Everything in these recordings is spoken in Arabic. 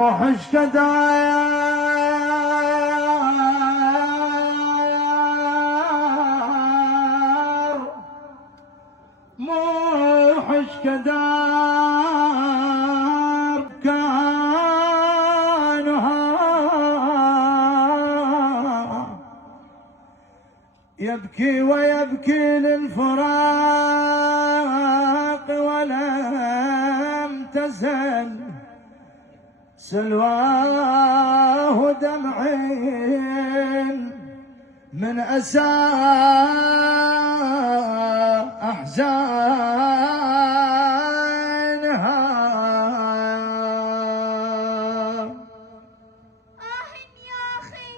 وحش كداير موحش كدار كانها يبكي ويبكي للفراق ولم تزل سلواه دمعين من أسى أحزانها. يا أخي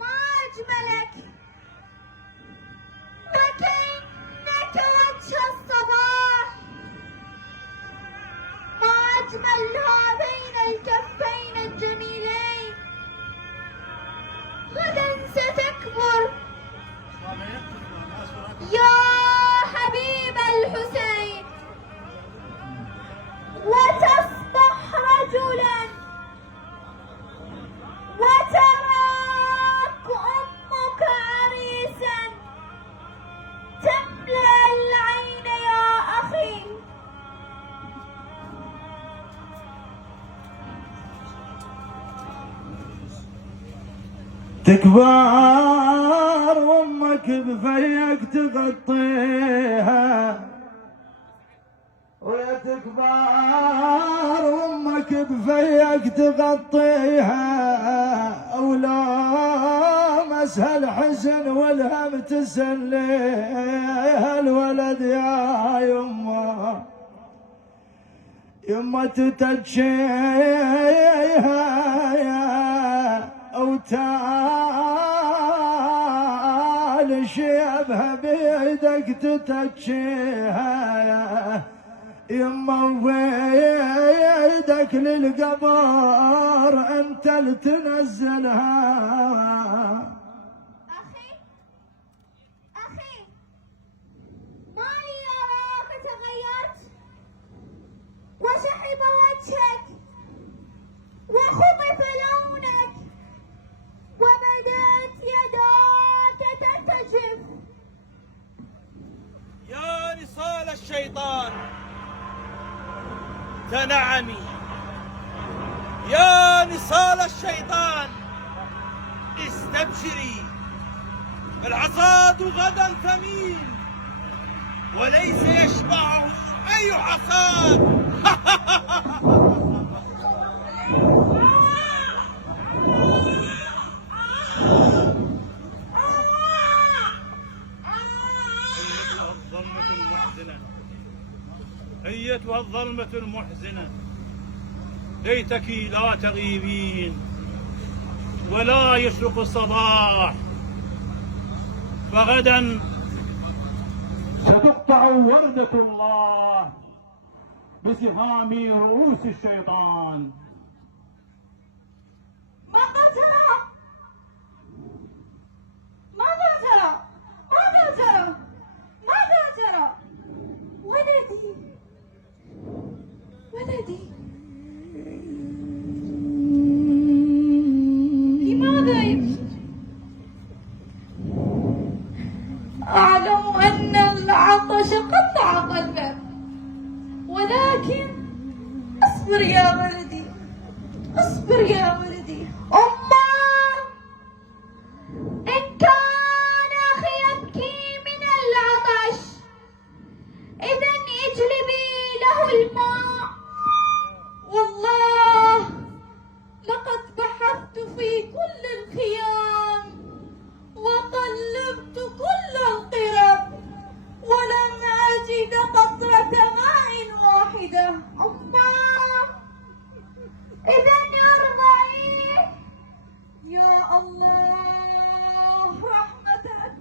ما أجملك وكأنك وجه الصباح، ما أجمل هذين الكفين الجميلين. غدا ستكبر يا حبيب الحسين وتصبح رجلا وتراك أمك عريسا تملأ العين يا أخي. تكبر وامك بفيك تغطيها، ويا تكبر وامك بفيك تغطيها، ولا مسها الحزن والهم تسليها الولد يا يما يما تتجيها أو تعال شيبها بيدك تتجيها يما ويدك للقبر أنت لتنزلها. أخي ما لي أراك تغيرت وشحب وجهك وخطف لونك وبدت يداك ترتجف. يا نصال الشيطان تنعمي، يا نصال الشيطان استبشري، الحصاد غدا ثمين وليس يشبعه أي حصاد. أيتها الظلمة المحزنة ليتك لا تغيبين ولا يشرق الصباح، فغدا ستقطع وردة الله بسهام رؤوس الشيطان. ماذا جرى؟ ماذا جرى؟ ماذا جرى؟ ماذا جرى؟ ولدي ولدي لماذا يبكي؟ أعلم أن العطش قطع قلبك، ولكن اصبر يا ولدي، اصبر يا ولدي. أمه إن كان أخي يبكي من العطش إذا اجلبي له الماء. والله لقد بحثت في كل الخيام وقلبت كل القرب ولم أجد قطرة ماء واحدة. أمه إذا ارضعي. يا الله رحمتك،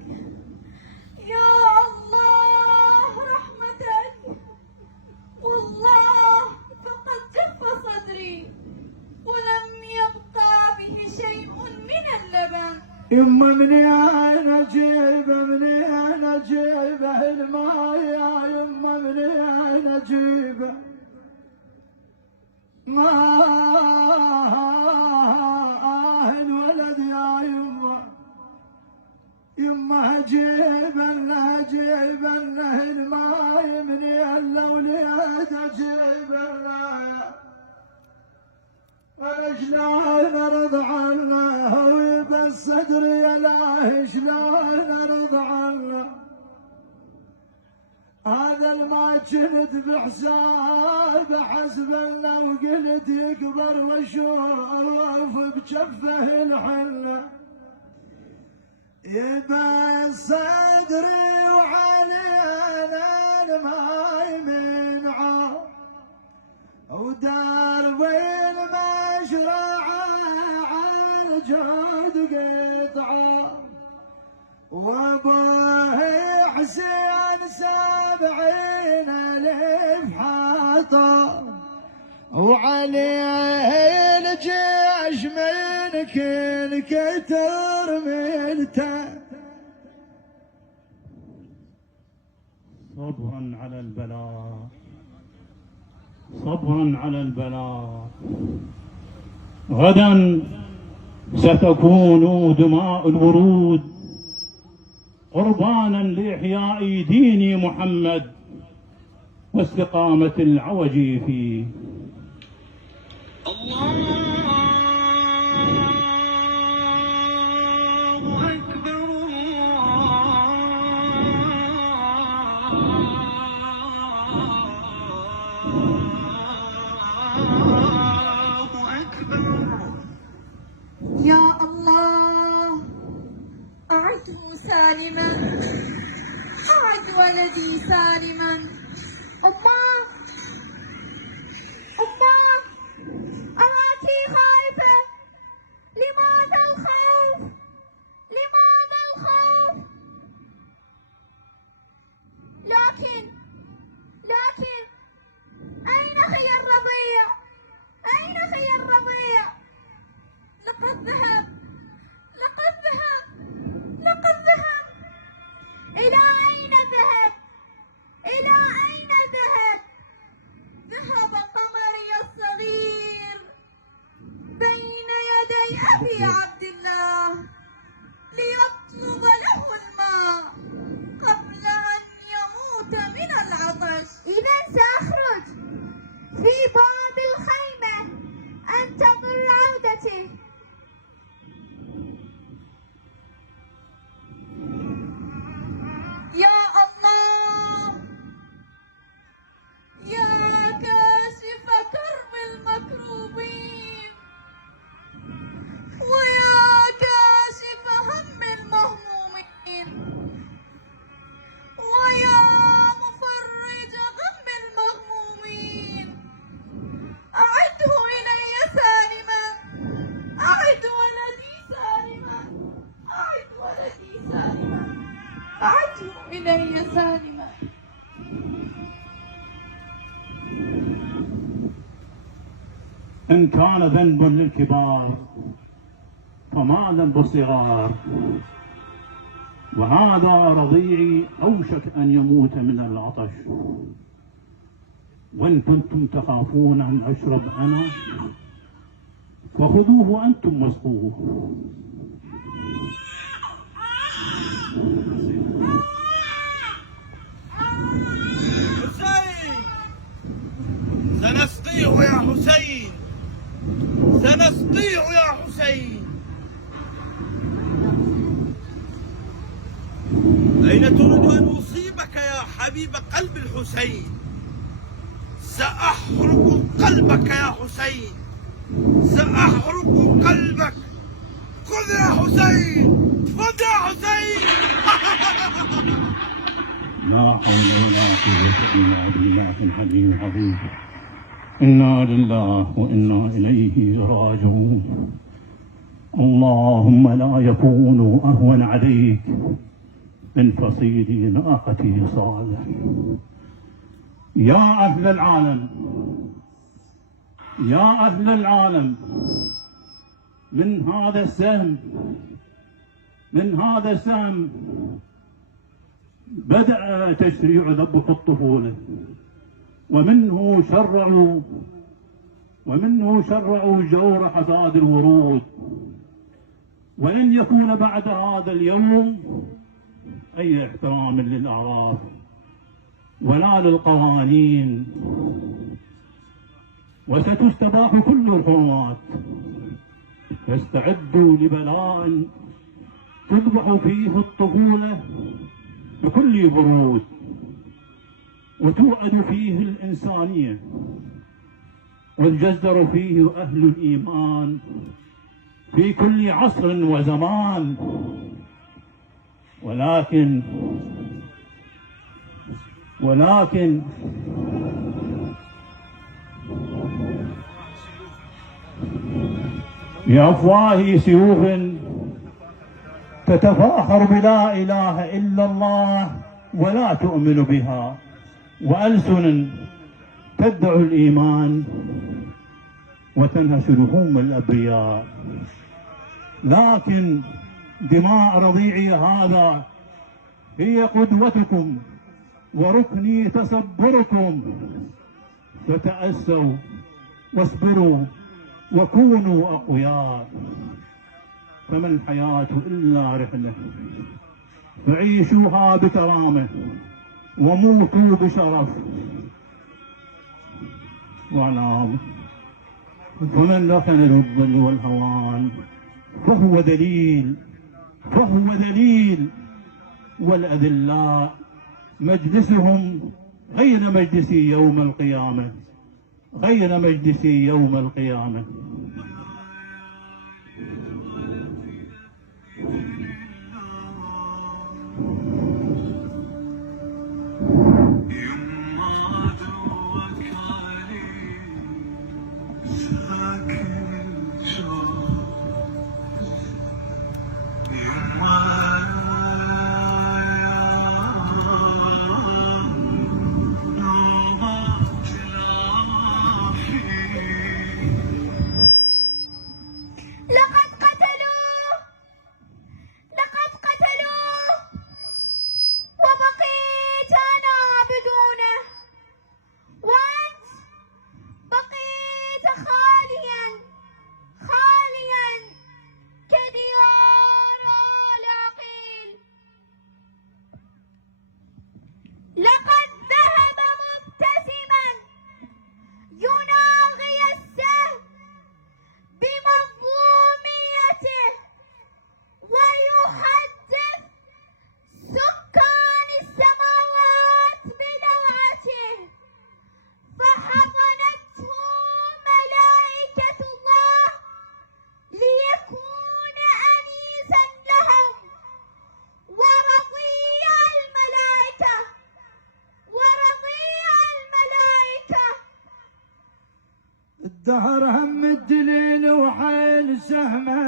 يا الله رحمتك. والله فقد جف صدري ولم يبقى به شيء من اللبن. يما منين اجيبه منين اجيبه الماء يا يما منين اجيبه؟ ما الولد يا يما، يما جيب له الماي من الاولاد، جيب له شلون ارضى عنه وبالصدر يا له شلون ارضى عنه. هذا الما كنت بحساب حسبنا وقلت يكبر واشوف بجفه الحله، يبا صدري وعلينا الماي منعه ودربي المشرعه على جود قطعه، وابوه حسين 70,000 حاطه، وعليه الجيش من كل كتر ملته. صبرا على البلاء، صبرا على البلاء. غدا ستكون دماء الورود قربانا لإحياء دين محمد واستقامة العوج فيه. الله أكبر، الله أكبر. يا الله أعده سالما، أعد ولدي سالما. أماه أماه أراكِ خائفة، لماذا الخوف؟ لماذا الخوف؟ لكن أين خي الرضيع؟ أين خي الرضيع؟ لقد ذهب. إلى أين ذهب؟ إلى أين ذهب؟ ذهب قمري الصغير بين يدي أبي عبد الله ليطلب له الماء قبل أن يموت من العطش. إذا سأخرج في باب الخيمة أنتظر عودته. يا الله يا كاشف كرب المكروبين، ويا كاشف هم المهمومين، ويا مفرج غم المغمومين، أعده إلي سالما، أعد ولدي سالما، أعد ولدي سالما، أعده إلي سالما. إن كان ذنب للكبار فما ذنب الصغار، وهذا رضيعي أوشك أن يموت من العطش، وإن كنتم تخافون أن أشرب أنا فخذوه أنتم واسقوه. حسين، سنسقيه يا حسين، سنسقيه يا حسين. أين تريد أن أصيبك يا حبيب قلب الحسين؟ سأحرق قلبك يا حسين، سأحرق قلبك. خذ يا حسين، خذ يا حسين. لا حول ولا قوة إلا بالله العلي العظيم. إنا لله وإنا إليه راجعون. اللهم لا يكون أهون عليك من فصيل ناقتي صالح. يا أهل العالم، يا أهل العالم، من هذا السهم بدأ تشريع ذبح الطفولة، ومنه شرعوا ومنه شرعوا جور حصاد الورود. ولن يكون بعد هذا اليوم أي احترام للأعراف ولا للقوانين، وستستباح كل الحرمات. فاستعدوا لبلاء تذبح فيه الطفولة بكل برود، وتوأد فيه الإنسانية، ويجزر فيه أهل الإيمان في كل عصر وزمان. ولكن بأفواه سيوف تتفاخر بلا إله إلا الله ولا تؤمن بها، وألسن تدعو الإيمان وتنهش لحوم الأبرياء. لكن دماء رضيعي هذا هي قدوتكم وركني تصبركم، فتأسوا واصبروا وكونوا أقوياء. فما الحياة إلا رحلة، فعيشوها بكرامة وموتوا بشرف. واعلم فمن دخل الظل والهوان فهو دليل، والأذلاء مجلسهم غير مجلسي يوم القيامة. لقد قتلوه وبقيت أنا بدونه، وأنت بقيت خاليا كديار العقيل. لقد ذهب مبتسما يناغي السهم بمظلوميته ويحدث سكان السماوات بدوعته، فحضنته ملائكة الله ليكون أنيسا لهم، ورضيع الملائكة الدهر هم الدليل وحيل سهمه،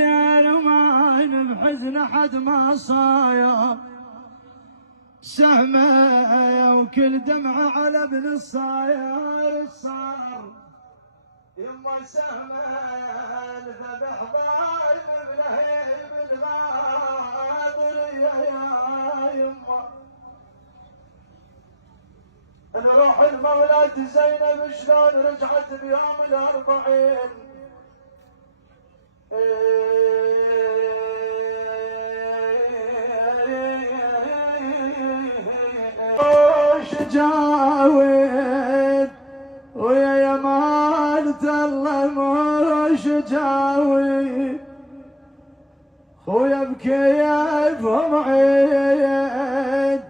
يا المان بحزن حد ما صاير سهمه، وكل دمعة على ابن الصاير صار. يما سهمه الذبح ضايم بلهيب الغابر، يا يما روح المولى زينب شلون رجعت بيوم الأربعين. وش جاود ويا يمانة الله، وش جاود خويا بكيفهم عيد،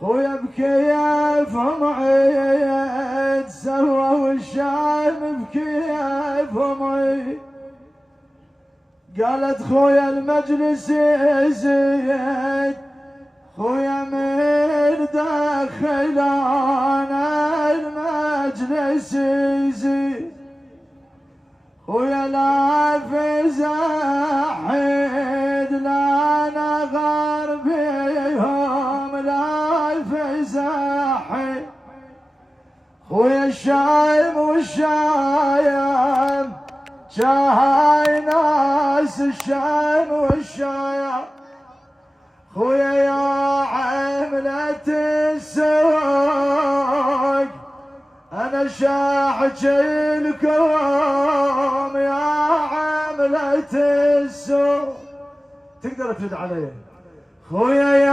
خويا بكيفهم عيد، سوا والشام بكيفهم عيد. قالت خويا المجلس يزيد، خويا من داخل انا المجلس يزيد، خويا لا فزاحيد لا انا غار بيهم لا فزاحيد، خويا الشايم والشايم شاهاي ناس الشايم والشايم، خويا يا عملة السوق انا ليش احكي لكم يا عملة السوء؟ تقدر ترد علي خويا يا